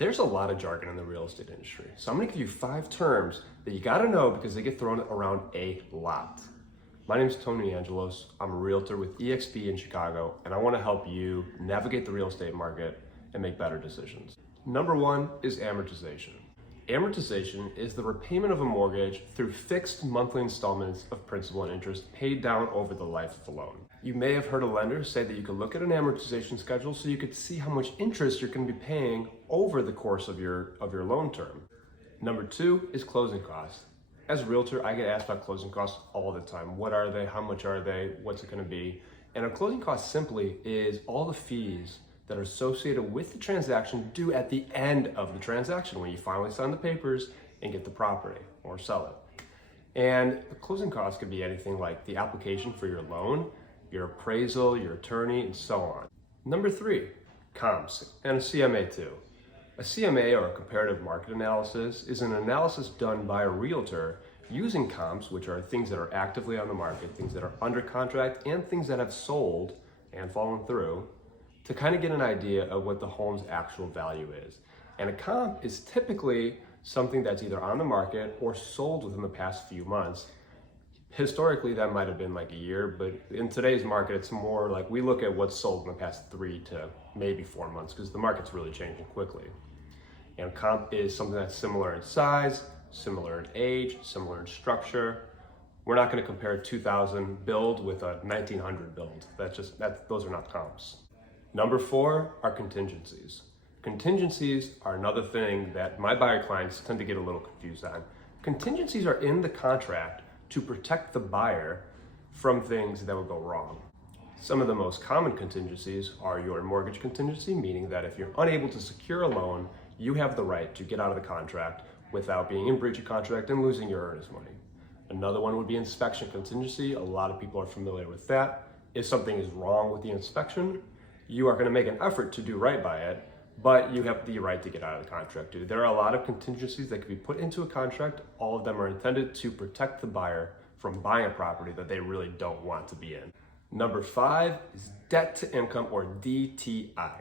There's a lot of jargon in the real estate industry. So I'm gonna give you 5 terms that you gotta know because they get thrown around a lot. My name is Tony Angelos. I'm a realtor with eXp in Chicago, and I wanna help you navigate the real estate market and make better decisions. Number 1 is amortization. Amortization is the repayment of a mortgage through fixed monthly installments of principal and interest paid down over the life of the loan. You may have heard a lender say that you could look at an amortization schedule so you could see how much interest you're going to be paying over the course of your loan term. Number 2 is closing costs. As a realtor, I get asked about closing costs all the time. What are they? How much are they? What's it going to be? And a closing cost simply is all the fees that are associated with the transaction due at the end of the transaction when you finally sign the papers and get the property or sell it. And the closing costs could be anything like the application for your loan, your appraisal, your attorney, and so on. Number 3, comps, and a CMA too. A CMA, or a comparative market analysis, is an analysis done by a realtor using comps, which are things that are actively on the market, things that are under contract, and things that have sold and fallen through, to kind of get an idea of what the home's actual value is. And a comp is typically something that's either on the market or sold within the past few months. Historically, that might have been like a year, but in today's market, it's more like we look at what's sold in the past 3 to maybe 4 months because the market's really changing quickly. And comp is something that's similar in size, similar in age, similar in structure. We're not going to compare a 2000 build with a 1900 build. Those are not comps. Number 4 are contingencies. Contingencies are another thing that my buyer clients tend to get a little confused on. Contingencies are in the contract to protect the buyer from things that would go wrong. Some of the most common contingencies are your mortgage contingency, meaning that if you're unable to secure a loan, you have the right to get out of the contract without being in breach of contract and losing your earnest money. Another one would be inspection contingency. A lot of people are familiar with that. If something is wrong with the inspection, you are going to make an effort to do right by it, but you have the right to get out of the contract too. There are a lot of contingencies that can be put into a contract. All of them are intended to protect the buyer from buying a property that they really don't want to be in. Number 5 is debt to income, or DTI.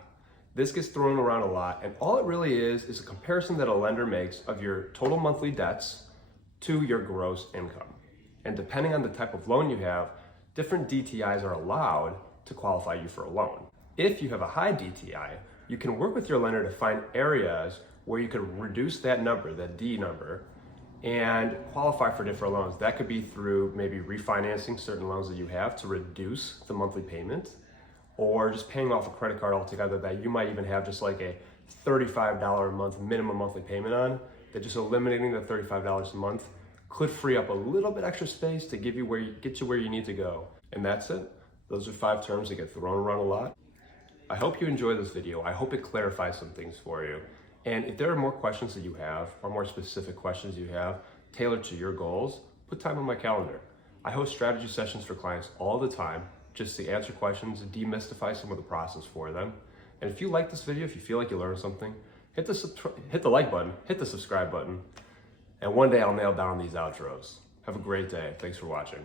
This gets thrown around a lot, and all it really is a comparison that a lender makes of your total monthly debts to your gross income. And depending on the type of loan you have, different DTIs are allowed to qualify you for a loan. If you have a high DTI, you can work with your lender to find areas where you could reduce that number, that D number, and qualify for different loans. That could be through maybe refinancing certain loans that you have to reduce the monthly payment, or just paying off a credit card altogether that you might even have just like a $35 a month minimum monthly payment on, that just eliminating the $35 a month could free up a little bit extra space to get you where you need to go. And that's it. Those are 5 terms that get thrown around a lot. I hope you enjoy this video. I hope it clarifies some things for you. And if there are more questions that you have, or more specific questions you have tailored to your goals, put time on my calendar. I host strategy sessions for clients all the time, just to answer questions and demystify some of the process for them. And if you like this video, if you feel like you learned something, hit the like button, hit the subscribe button, and one day I'll nail down these outros. Have a great day. Thanks for watching.